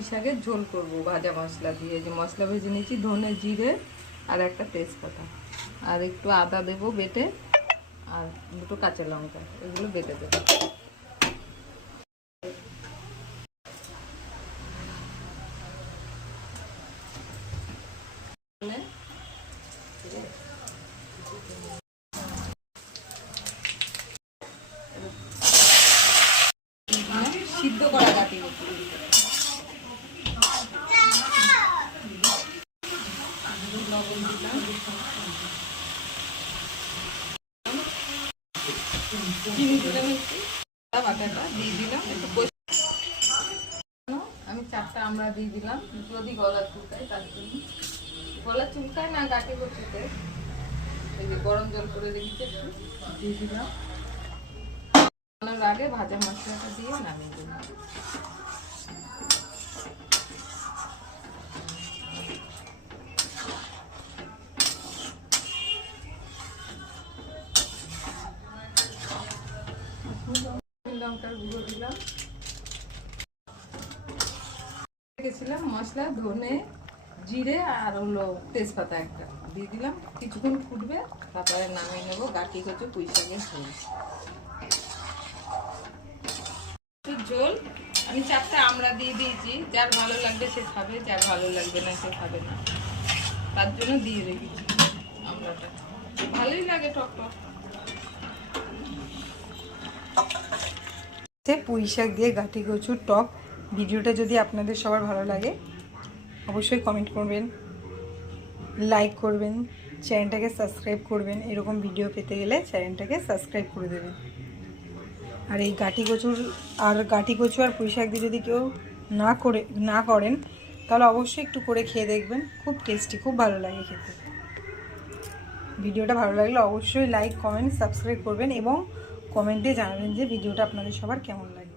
পুঁই শাকের ঝোল করব ভাজা মশলা দিয়ে। যে মশলা ভেজে নিয়েছি, ধনে জিরে আর একটা তেজপাতা, আর একটু আদা দেবো বেটে, আর দুটো কাঁচা লঙ্কা, এগুলো বেটে দেবো। সিদ্ধ করা কাটি লবণ দিলাম, চিনি দিলাম, একটু বাটাটা দিয়ে দিলাম, একটু আমি 4টা আমরা দিয়ে দিলাম, যদি গলা চুলকায় তার জন্য। গলা চুলকায় না গাঁটি কচুতে, এই যে গরম জল করে রেখেছি একটু দিয়ে দিলাম। আগে ভাজা মশলাটা দিয়ে নামিয়ে দিলাম। লঙ্কার গুঁড়ো দিলাম, রেখেছিলাম মশলা, ধনে জিরে আর হলো তেজপাতা একটা দিয়ে দিলাম। কিছুক্ষণ ফুটবে, তারপরে নামিয়ে নেবো। গাঁটি কচু পুঁই শাকের ঝোল। আমি 4টা আমরা দিয়ে দিয়েছি, যার ভালো লাগবে সে খাবে, যার ভালো লাগবে না সে খাবে না, তার জন্য দিয়ে রেখেছি আমড়াটা। ভালোই লাগে টক টক। পুঁই শাক দিয়ে গাঁটি কচুর টক। ভিডিওটা যদি আপনাদের সবার ভালো লাগে অবশ্যই কমেন্ট করবেন, লাইক করবেন, চ্যানেলটাকে সাবস্ক্রাইব করবেন। এরকম ভিডিও পেতে গেলে চ্যানেলটাকে সাবস্ক্রাইব করে দেবেন। আর এই গাঁটি কচু আর পুঁই শাক দিয়ে যদি কেউ না করেন তাহলে অবশ্যই একটু করে খেয়ে দেখবেন, খুব টেস্টি, খুব ভালো লাগে খেতে। ভিডিওটা ভালো লাগলে অবশ্যই লাইক, কমেন্ট, সাবস্ক্রাইব করবেন এবং কমেন্টে জানাবেন যে ভিডিওটা আপনাদের সবার কেমন লাগে।